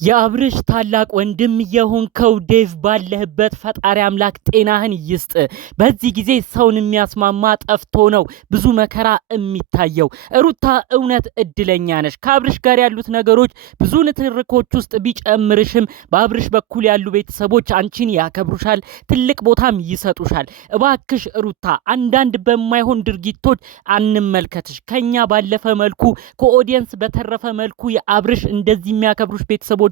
የአብርሽ ታላቅ ወንድም የሆንከው ዴቭ ባለህበት ፈጣሪ አምላክ ጤናህን ይስጥ። በዚህ ጊዜ ሰውን የሚያስማማ ጠፍቶ ነው ብዙ መከራ የሚታየው። ሩታ እውነት እድለኛ ነሽ። ከአብርሽ ጋር ያሉት ነገሮች ብዙ ንትርኮች ውስጥ ቢጨምርሽም በአብርሽ በኩል ያሉ ቤተሰቦች አንቺን ያከብሩሻል፣ ትልቅ ቦታም ይሰጡሻል። እባክሽ ሩታ አንዳንድ በማይሆን ድርጊቶች አንመልከትሽ። ከኛ ባለፈ መልኩ ከኦዲየንስ በተረፈ መልኩ የአብርሽ እንደዚህ የሚያከብሩሽ ቤተሰቦች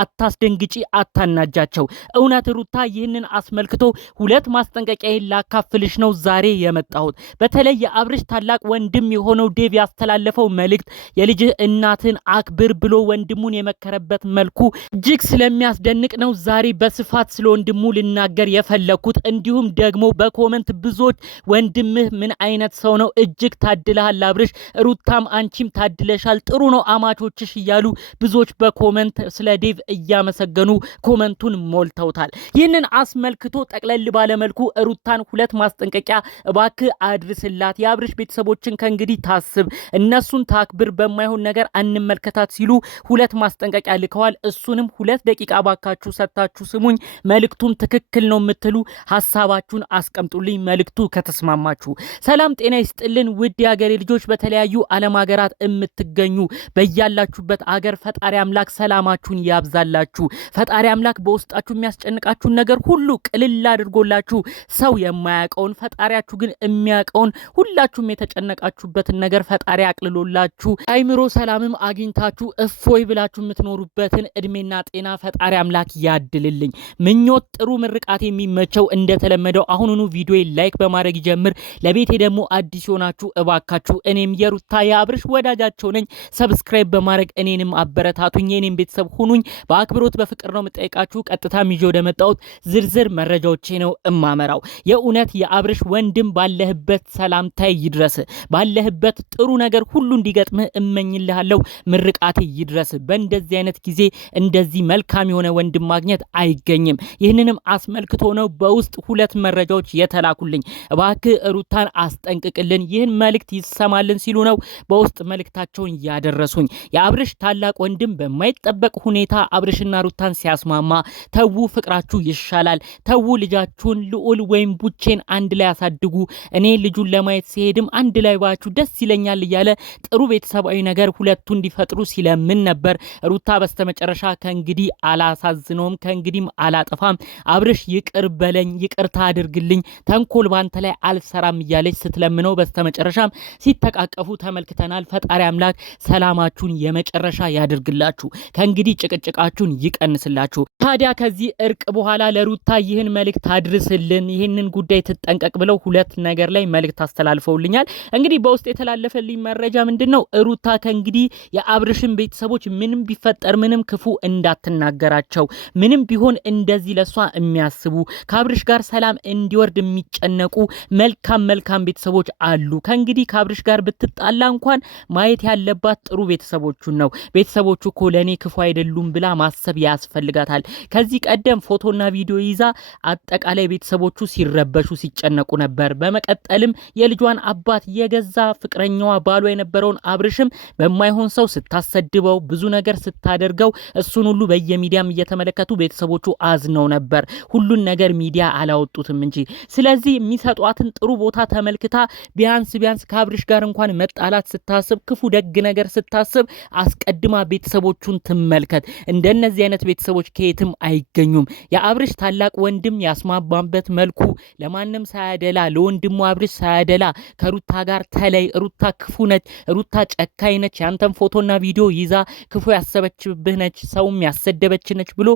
አታስደንግጪ፣ አታናጃቸው። እውነት ሩታ ይህንን አስመልክቶ ሁለት ማስጠንቀቂያ ላካፍልሽ ነው ዛሬ የመጣሁት። በተለይ የአብርሽ ታላቅ ወንድም የሆነው ዴቭ ያስተላለፈው መልእክት የልጅህ እናትን አክብር ብሎ ወንድሙን የመከረበት መልኩ እጅግ ስለሚያስደንቅ ነው ዛሬ በስፋት ስለ ወንድሙ ልናገር የፈለኩት። እንዲሁም ደግሞ በኮመንት ብዙዎች ወንድምህ ምን አይነት ሰው ነው፣ እጅግ ታድለሃል አብርሽ፣ ሩታም አንቺም ታድለሻል፣ ጥሩ ነው አማቾችሽ እያሉ ብዙዎች በኮመንት ስለ ዴቭ እያመሰገኑ ኮመንቱን ሞልተውታል። ይህንን አስመልክቶ ጠቅለል ባለመልኩ ሩታን ሁለት ማስጠንቀቂያ እባክህ አድርስላት፣ የአብርሽ ቤተሰቦችን ከእንግዲህ ታስብ፣ እነሱን ታክብር፣ በማይሆን ነገር አንመልከታት ሲሉ ሁለት ማስጠንቀቂያ ልከዋል። እሱንም 2 ደቂቃ ባካችሁ ሰጣችሁ ስሙኝ። መልእክቱም ትክክል ነው የምትሉ ሐሳባችሁን አስቀምጡልኝ፣ መልእክቱ ከተስማማችሁ። ሰላም ጤና ይስጥልን ውድ የሀገሬ ልጆች፣ በተለያዩ ዓለም ሀገራት የምትገኙ በያላችሁበት አገር ፈጣሪ አምላክ ሰላማችሁን ያብዛላችሁ። ፈጣሪ አምላክ በውስጣችሁ የሚያስጨንቃችሁን ነገር ሁሉ ቅልል አድርጎላችሁ ሰው የማያውቀውን ፈጣሪያችሁ ግን የሚያውቀውን ሁላችሁም የተጨነቃችሁበትን ነገር ፈጣሪ አቅልሎላችሁ አይምሮ ሰላምም አግኝታችሁ እፎይ ብላችሁ የምትኖሩበትን እድሜና ጤና ፈጣሪ አምላክ ያድልልኝ። ምኞት ጥሩ ምርቃት የሚመቸው እንደተለመደው አሁኑኑ ቪዲዮ ላይክ በማድረግ ይጀምር። ለቤቴ ደግሞ አዲስ ሆናችሁ እባካችሁ እኔም የሩታ የአብርሽ ወዳጃቸው ነኝ፣ ሰብስክራይብ በማድረግ እኔንም አበረታቱኝ፣ የኔም ቤተሰብ ሁኑኝ። በአክብሮት በፍቅር ነው የምጠይቃችሁ። ቀጥታ ይዤ ወደ መጣሁት ዝርዝር መረጃዎቼ ነው እማመራው። የእውነት የአብርሽ ወንድም ባለህበት ሰላምታይ ይድረስ፣ ባለህበት ጥሩ ነገር ሁሉ እንዲገጥምህ እመኝልሃለሁ። ምርቃቴ ይድረስ። በእንደዚህ አይነት ጊዜ እንደዚህ መልካም የሆነ ወንድም ማግኘት አይገኝም። ይህንንም አስመልክቶ ነው በውስጥ 2 መረጃዎች የተላኩልኝ። እባክህ ሩታን አስጠንቅቅልን፣ ይህን መልእክት ይሰማልን ሲሉ ነው በውስጥ መልእክታቸውን ያደረሱኝ። የአብርሽ ታላቅ ወንድም በማይጠበቅ ሁኔታ አብርሽና ሩታን ሲያስማማ፣ ተዉ ፍቅራችሁ ይሻላል፣ ተዉ ልጃችሁን ልዑል ወይም ቡቼን አንድ ላይ ያሳድጉ፣ እኔ ልጁን ለማየት ሲሄድም አንድ ላይ ባያችሁ ደስ ይለኛል እያለ ጥሩ ቤተሰባዊ ነገር ሁለቱ እንዲፈጥሩ ሲለምን ነበር። ሩታ በስተመጨረሻ ከእንግዲህ አላሳዝነውም፣ ከእንግዲህም አላጠፋም፣ አብርሽ ይቅር በለኝ፣ ይቅርታ አድርግልኝ፣ ተንኮል ባንተ ላይ አልሰራም እያለች ስትለምነው በስተመጨረሻም ሲተቃቀፉ ተመልክተናል። ፈጣሪ አምላክ ሰላማችሁን የመጨረሻ ያድርግላችሁ፣ ከእንግዲህ ጭቅጭቃችሁን ይቀንስላችሁ። ታዲያ ከዚህ እርቅ በኋላ ለሩታ ይህን መልእክት አድርስልን፣ ይህንን ጉዳይ ትጠንቀቅ ብለው 2 ነገር ላይ መልእክት አስተላልፈውልኛል። እንግዲህ በውስጥ የተላለፈልኝ መረጃ ምንድነው? ሩታ ከእንግዲህ የአብርሽን ቤተሰቦች ምንም ቢፈጠር ምንም ክፉ እንዳትናገራቸው፣ ምንም ቢሆን እንደዚህ ለሷ የሚያስቡ ከአብርሽ ጋር ሰላም እንዲወርድ የሚጨነቁ መልካም ቤተሰቦች አሉ። ከእንግዲህ ከአብርሽ ጋር ብትጣላ እንኳን ማየት ያለባት ጥሩ ቤተሰቦቹን ነው። ቤተሰቦቹ እኮ ለኔ ክፉ አይደሉም ብላ ማሰብ ያስፈልጋታል። ከዚህ ቀደም ፎቶና ቪዲዮ ይዛ አጠቃላይ ቤተሰቦቹ ሲረበሹ ሲጨነቁ ነበር። በመቀጠልም የልጇን አባት የገዛ ፍቅረኛዋ ባሏ የነበረውን አብርሽም በማይሆን ሰው ስታሰድበው ብዙ ነገር ስታደርገው እሱን ሁሉ በየሚዲያም እየተመለከቱ ቤተሰቦቹ አዝነው ነበር። ሁሉን ነገር ሚዲያ አላወጡትም እንጂ። ስለዚህ የሚሰጧትን ጥሩ ቦታ ተመልክታ ቢያንስ ከአብርሽ ጋር እንኳን መጣላት ስታስብ፣ ክፉ ደግ ነገር ስታስብ አስቀድማ ቤተሰቦቹን ትመልከት። እንደነዚህ አይነት ቤተሰቦች ከየትም አይገኙም። የአብርሽ ታላቅ ወንድም ያስማማበት መልኩ ለማንም ሳያደላ፣ ለወንድሙ አብርሽ ሳያደላ ከሩታ ጋር ተለይ፣ ሩታ ክፉ ነች፣ ሩታ ጨካኝ ነች፣ ያንተን ፎቶና ቪዲዮ ይዛ ክፉ ያሰበችብህ ነች፣ ሰውም ያሰደበች ነች ብሎ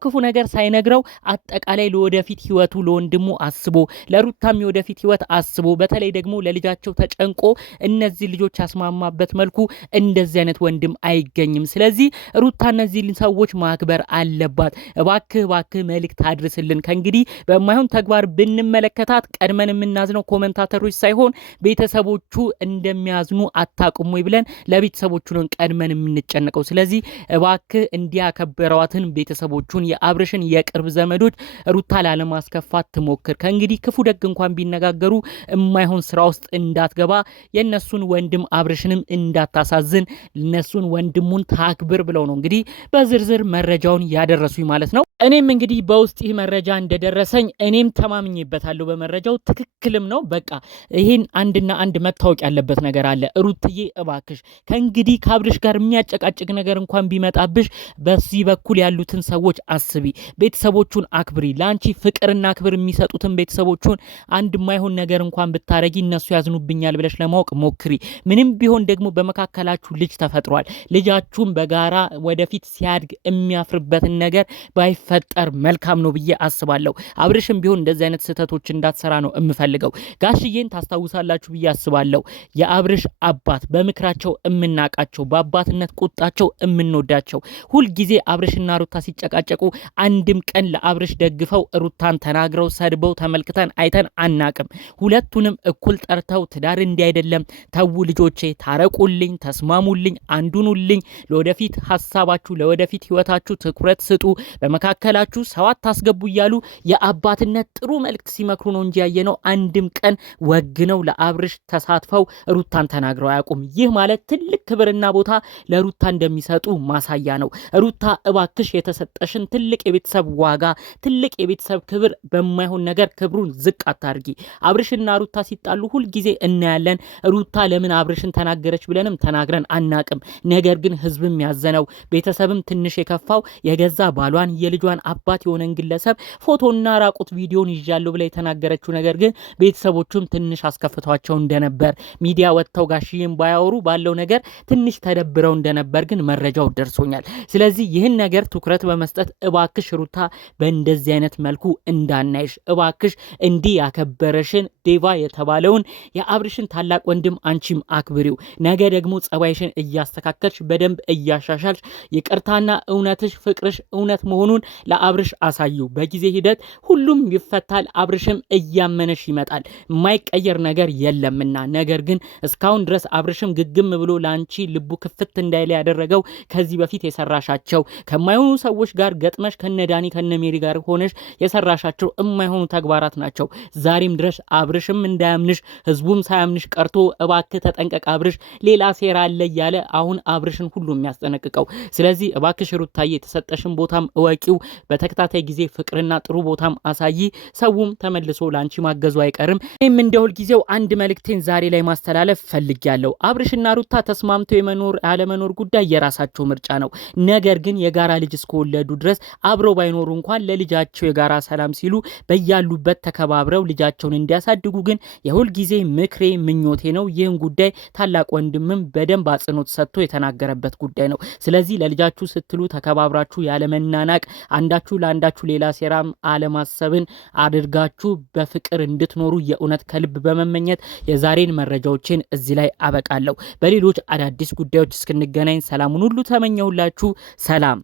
ክፉ ነገር ሳይነግረው አጠቃላይ ለወደፊት ህይወቱ ለወንድሙ አስቦ ለሩታም የወደፊት ህይወት አስቦ በተለይ ደግሞ ለልጃቸው ተጨንቆ እነዚህ ልጆች ያስማማበት መልኩ እንደዚህ አይነት ወንድም አይገኝም። ስለዚህ ሩታ እነዚህ ሰዎች ማክበር አለባት። እባክህ መልእክት አድርስልን። ከእንግዲህ በማይሆን ተግባር ብንመለከታት ቀድመን የምናዝነው ኮመንታተሮች ሳይሆን ቤተሰቦቹ እንደሚያዝኑ አታቁም ወይ ብለን ለቤተሰቦቹ ነው ቀድመን የምንጨነቀው። ስለዚህ እባክህ እንዲያከበሯትን ቤተሰቦቹን የአብርሽን የቅርብ ዘመዶች ሩታ ላለማስከፋት ትሞክር። ከእንግዲህ ክፉ ደግ እንኳን ቢነጋገሩ የማይሆን ስራ ውስጥ እንዳትገባ፣ የነሱን ወንድም አብርሽንም እንዳታሳዝን፣ እነሱን ወንድሙን ታክብር ብለው ነው እንግዲህ እንግዲህ በዝርዝር መረጃውን ያደረሱኝ ማለት ነው። እኔም እንግዲህ በውስጥ ይህ መረጃ እንደደረሰኝ እኔም ተማምኜበታለሁ። በመረጃው ትክክልም ነው። በቃ ይሄን አንድና አንድ መታወቅ ያለበት ነገር አለ። ሩትዬ እባክሽ ከእንግዲህ ከአብርሽ ጋር የሚያጨቃጭቅ ነገር እንኳን ቢመጣብሽ በዚህ በኩል ያሉትን ሰዎች አስቢ፣ ቤተሰቦቹን አክብሪ። ለአንቺ ፍቅርና ክብር የሚሰጡትን ቤተሰቦቹን አንድ ማይሆን ነገር እንኳን ብታረጊ እነሱ ያዝኑብኛል ብለሽ ለማወቅ ሞክሪ። ምንም ቢሆን ደግሞ በመካከላችሁ ልጅ ተፈጥሯል። ልጃችሁን በጋራ ወደፊት ሲያድግ የሚያፍርበትን ነገር ባይፈጠር መልካም ነው ብዬ አስባለሁ። አብርሽም ቢሆን እንደዚህ አይነት ስህተቶች እንዳትሰራ ነው የምፈልገው። ጋሽዬን ታስታውሳላችሁ ብዬ አስባለሁ። የአብርሽ አባት በምክራቸው እምናቃቸው፣ በአባትነት ቁጣቸው እምንወዳቸው፣ ሁልጊዜ አብርሽና ሩታ ሲጨቃጨቁ አንድም ቀን ለአብርሽ ደግፈው ሩታን ተናግረው ሰድበው ተመልክተን አይተን አናቅም። ሁለቱንም እኩል ጠርተው ትዳር እንዲህ አይደለም፣ ተዉ ልጆቼ፣ ታረቁልኝ፣ ተስማሙልኝ፣ አንዱኑልኝ፣ ለወደፊት ሀሳባችሁ ለወደፊት ህይወታችሁ ትኩረት ስጡ፣ በመካከላችሁ ሰው አታስገቡ እያሉ የአባትነት ጥሩ መልእክት ሲመክሩ ነው እንጂ ያየነው አንድም ቀን ወግነው ለአብርሽ ተሳትፈው ሩታን ተናግረው አያውቁም። ይህ ማለት ትልቅ ክብርና ቦታ ለሩታ እንደሚሰጡ ማሳያ ነው። ሩታ እባክሽ የተሰጠሽን ትልቅ የቤተሰብ ዋጋ፣ ትልቅ የቤተሰብ ክብር በማይሆን ነገር ክብሩን ዝቅ አታርጊ። አብርሽና ሩታ ሲጣሉ ሁልጊዜ እናያለን። ሩታ ለምን አብርሽን ተናገረች ብለንም ተናግረን አናቅም። ነገር ግን ህዝብም ያዘነው ቤተሰብም ትንሽ የከፋው የገዛ ባሏን የልጇን አባት የሆነን ግለሰብ ፎቶና ራቁት ቪዲዮን ይዣለሁ ብላ የተናገረችው ነገር ግን ቤተሰቦቹም ትንሽ አስከፍቷቸው እንደነበር ሚዲያ ወጥተው ጋሽዬም ባያወሩ ባለው ነገር ትንሽ ተደብረው እንደነበር ግን መረጃው ደርሶኛል። ስለዚህ ይህን ነገር ትኩረት በመስጠት እባክሽ ሩታ በእንደዚህ አይነት መልኩ እንዳናይሽ፣ እባክሽ እንዲህ ያከበረሽን ዴቫ የተባለውን የአብርሽን ታላቅ ወንድም አንቺም አክብሪው። ነገ ደግሞ ጸባይሽን እያስተካከልሽ በደንብ እያሻሻልሽ ይቅርታና እውነትሽ ፍቅርሽ እውነት መሆኑን ለአብርሽ አሳዩ። በጊዜ ሂደት ሁሉም ይፈታል። አብርሽም እያመነሽ ይመጣል። የማይቀየር ነገር የለምና። ነገር ግን እስካሁን ድረስ አብርሽም ግግም ብሎ ላንቺ ልቡ ክፍት እንዳይለ ያደረገው ከዚህ በፊት የሰራሻቸው ከማይሆኑ ሰዎች ጋር ገጥመሽ ከነዳኒ ከነሜሪ ጋር ሆነሽ የሰራሻቸው የማይሆኑ ተግባራት ናቸው። ዛሬም ድረስ አብርሽም እንዳያምንሽ ህዝቡም ሳያምንሽ ቀርቶ እባክህ ተጠንቀቅ አብርሽ ሌላ ሴራ አለ እያለ አሁን አብርሽን ሁሉ የሚያስጠነቅቀው። ስለዚህ እባክሽ ሩታዬ የተሰጠሽን ቦታም እወቂው። በተከታታይ ጊዜ ፍቅርና ጥሩ ቦታም አሳይ። ሰውም ተመልሶ ላንቺ ማገዙ አይቀርም። እኔም እንደ ሁል ጊዜው አንድ መልእክቴን ዛሬ ላይ ማስተላለፍ ፈልጊያለሁ። አብርሽና ሩታ ተስማምተው የመኖር ያለመኖር ጉዳይ የራሳቸው ምርጫ ነው። ነገር ግን የጋራ ልጅ እስከወለዱ ድረስ አብረው ባይኖሩ እንኳን ለልጃቸው የጋራ ሰላም ሲሉ በያሉበት ተከባብረው ልጃቸውን እንዲያሳድጉ ግን የሁል ጊዜ ምክሬ ምኞቴ ነው። ይህን ጉዳይ ታላቅ ወንድምም በደንብ አጽንኦት ሰጥቶ የተናገረበት ጉዳይ ነው። ስለዚህ ለልጃችሁ ስትሉ ተከባብራችሁ ያለመናናቅ፣ አንዳችሁ ለአንዳችሁ ሌላ ሴራም አለማሰብን አድርጋችሁ በፍቅር እንድትኖሩ የእውነት ከልብ በመመኘት የዛሬን መረጃዎችን እዚህ ላይ አበቃለሁ። በሌሎች አዳዲስ ጉዳዮች እስክንገናኝ ሰላሙን ሁሉ ተመኘሁላችሁ። ሰላም።